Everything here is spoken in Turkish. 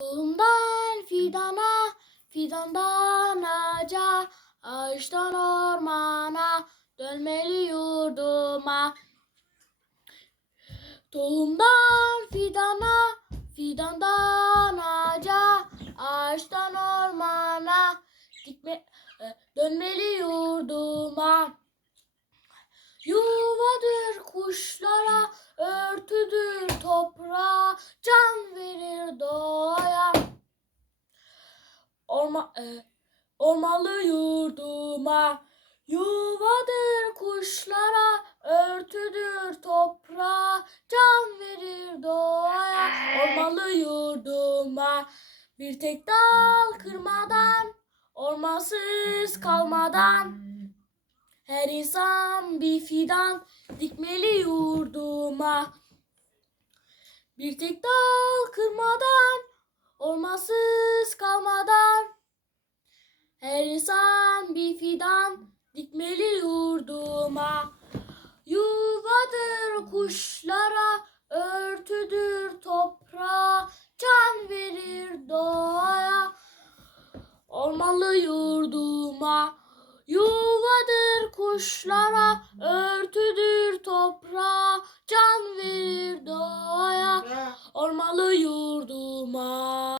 Tohumdan fidana, fidandan ağaca, ağaçtan ormana, dönmeli yurduma. Tohumdan fidana, fidandan ağaca, ağaçtan ormana, dikme, e, dönmeli yurduma. Yuvadır kuşlara, Orma, e, ormanlı yurduma, yuvadır kuşlara, örtüdür toprağa, can verir doğaya. Ormanlı yurduma, bir tek dal kırmadan, ormansız kalmadan. Her insan bir fidan dikmeli yurduma. Bir tek dal kırmadan, ormansız fidan dikmeli yurduma. Yuvadır kuşlara, örtüdür toprağa, can verir doğaya. Ormanlı yurduma, yuvadır kuşlara,